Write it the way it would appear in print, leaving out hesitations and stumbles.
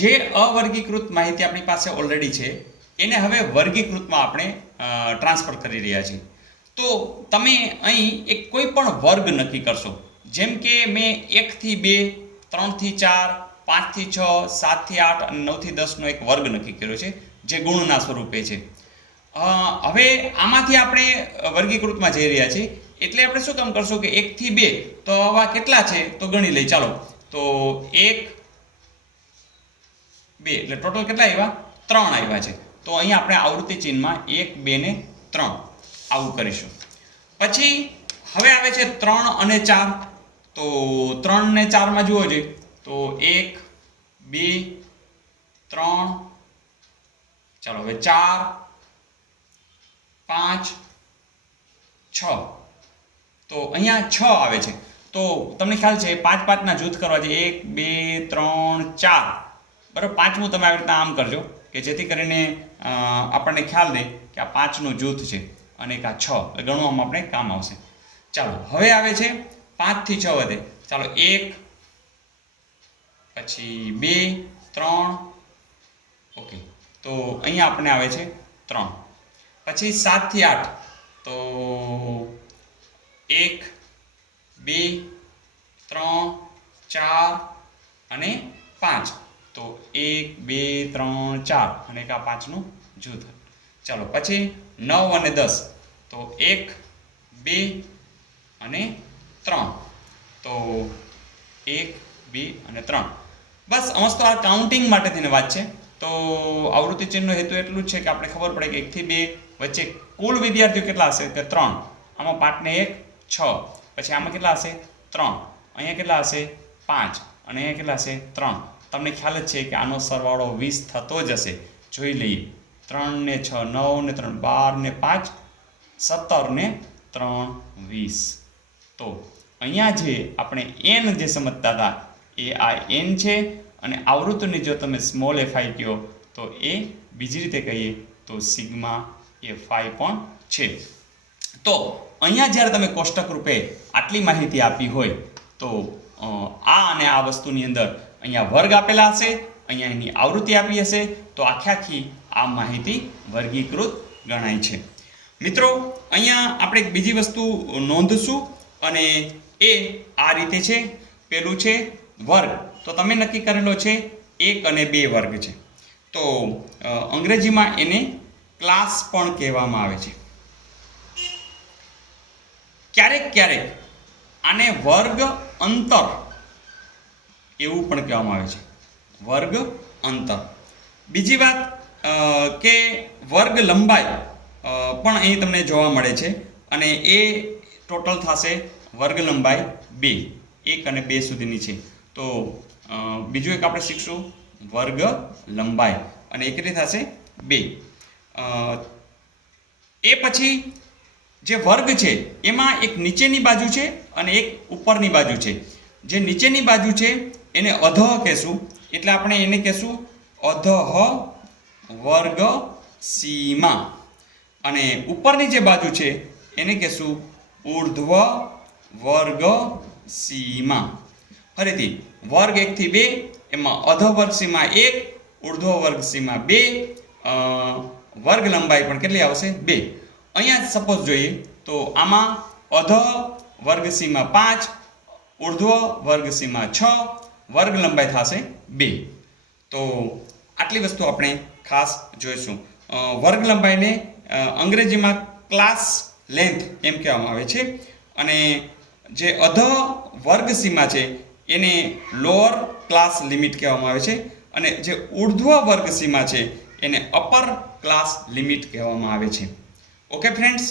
જે અવર્ગીકૃત માહિતી આપણી પાસે ઓલરેડી છે એને હવે વર્ગીકૃતમાં આપણે ટ્રાન્સફર કરી રહ્યા છીએ. તો તમે અહીં એક કોઈ પણ વર્ગ નક્કી કરશો, જેમ કે મેં 1 થી 2, 3 થી 4, 5 થી 6, 7 થી 8 અને 9 થી 10 નો એક વર્ગ નક્કી કર્યો છે જે ગુણના સ્વરૂપે છે. હવે આમાંથી આપણે વર્ગીકૃતમાં જઈ રહ્યા છીએ એટલે આપણે શું કામ કરશું કે 1 થી 2 તો આવા કેટલા છે તો ગણી લઈ. ચાલો તો 1 2 એટલે ટોટલ કેટલા આવ્યા? 3 આવ્યા છે. તો અહીંયા આપણે આવૃત્તિ ચિહ્નમાં 1 2 ને 3 આવું કરીશું. પછી હવે આવે છે 3 અને 4. તો 3 ને 4 માં જુઓ જોઈએ તો 1 2 3, ચાલો હવે 4 5 6. તો અહીંયા 6 આવે છે. તો તમને ખ્યાલ છે 5 5 ના જૂથ કરવા છે. 1 2 3 4 બરાબર. પાંચમું તમે આવી રીતના આમ કરજો કે જેથી કરીને આપણને ખ્યાલ રહે કે આ 5નું જૂથ છે અને એક આ 6 એટલે ગણવામાં આપણે કામ આવશે. ચાલો હવે આવે છે 5 થી 6 વધે. ચાલો 1 પછી 2 3 ઓકે. તો અહીંયા આપણે આવે છે 3. પછી 7 થી 8 તો 1 2 3 4 અને 5. તો 1 2 3 4 અને એક આ 5નું જૂથ. ચાલો પછી 9 અને 10 તો 1 2 અને 3. તો 1 2 અને 3. બસ અમસ્તો આ કાઉન્ટિંગ માટે થઈને વાત છે. તો આવૃત્તિ ચિહ્નનો હેતુ એટલું જ છે કે આપણે ખબર પડે કે 1 થી 2 વચ્ચે કુલ વિદ્યાર્થીઓ કેટલા હશે કે 3. આમાં 5 ને 1 6. પછી આમાં કેટલા હશે? 3. અહીંયા કેટલા હશે? 5. અને અહીંયા કેટલા હશે? 3. તમને ખ્યાલ જ છે કે આનો સરવાળો 20 થતો જ હશે. જોઈ લઈએ. 3 ને 6 9 ને 3 12 ને 5 17 ને 3 20. તો અહીંયા જે આપણે n જે સમજતા હતા એ આ n છે. અને આવૃત્તિની જો તમે સ્મોલ fi કહો તો એ બીજી રીતે કહીએ તો સિગ્મા fi પણ છે. તો અહીંયા જ્યારે તમે કોષ્ટક રૂપે આટલી માહિતી આપી હોય તો આ અને આ વસ્તુની અંદર અહીંયા વર્ગ આપેલા હશે, અહીંયા એની આવૃત્તિ આપી હશે. તો આખી આ માહિતી વર્ગીકૃત ગણાય છે. મિત્રો અહીંયા આપણે એક બીજી વસ્તુ નોંધશું અને એ આ રીતે છે. પેલું છે વર્ગ. તો તમે નક્કી કરેલો છે 1 અને 2 વર્ગ છે. તો અંગ્રેજીમાં એને ક્લાસ પણ કહેવામાં આવે છે. ક્યારેક આને વર્ગ અંતર એવું પણ કહેવામાં આવે છે. વર્ગ અંતર. બીજી વાત કે વર્ગ લંબાઈ પણ અહીં તમને જોવા મળે છે અને એ ટોટલ થશે વર્ગ લંબાઈ 2. 1 અને 2 સુધીની છે. તો બીજું એક આપણે શીખશું વર્ગ લંબાઈ અને એ કેટલી થશે? 2. એ પછી જે વર્ગ છે એમાં એક નીચેની બાજુ છે અને એક ઉપરની બાજુ છે. જે નીચેની બાજુ છે એને અધઃ કહેશું. એટલે આપણે એને કહેશું અધઃ વર્ગ સીમા. અને ઉપરની જે બાજુ છે એને કહેશું ઊર્ધ્વ વર્ગ સીમા. ફરીથી વર્ગ 1 થી 2 એમાં અધઃ વર્ગ સીમા 1, ઊર્ધ્વ વર્ગ સીમા 2, વર્ગ લંબાઈ પણ કેટલી આવશે? 2. અહીંયા સપોઝ જોઈએ તો આમાં અધઃ વર્ગ સીમા 5, ઊર્ધ્વ વર્ગ સીમા 6, વર્ગ લંબાઈ થશે 2. તો આટલી વસ્તુ આપણે ખાસ જોઈશું. વર્ગ લંબાઈને અંગ્રેજીમાં ક્લાસ લેન્થ એમ કહેવામાં આવે છે. અને જે અધઃ વર્ગ સીમા છે એને લોઅર ક્લાસ લિમિટ કહેવામાં આવે છે. અને જે ઊર્ધ્વ વર્ગ સીમા છે એને અપર ક્લાસ લિમિટ કહેવામાં આવે છે. Okay friends.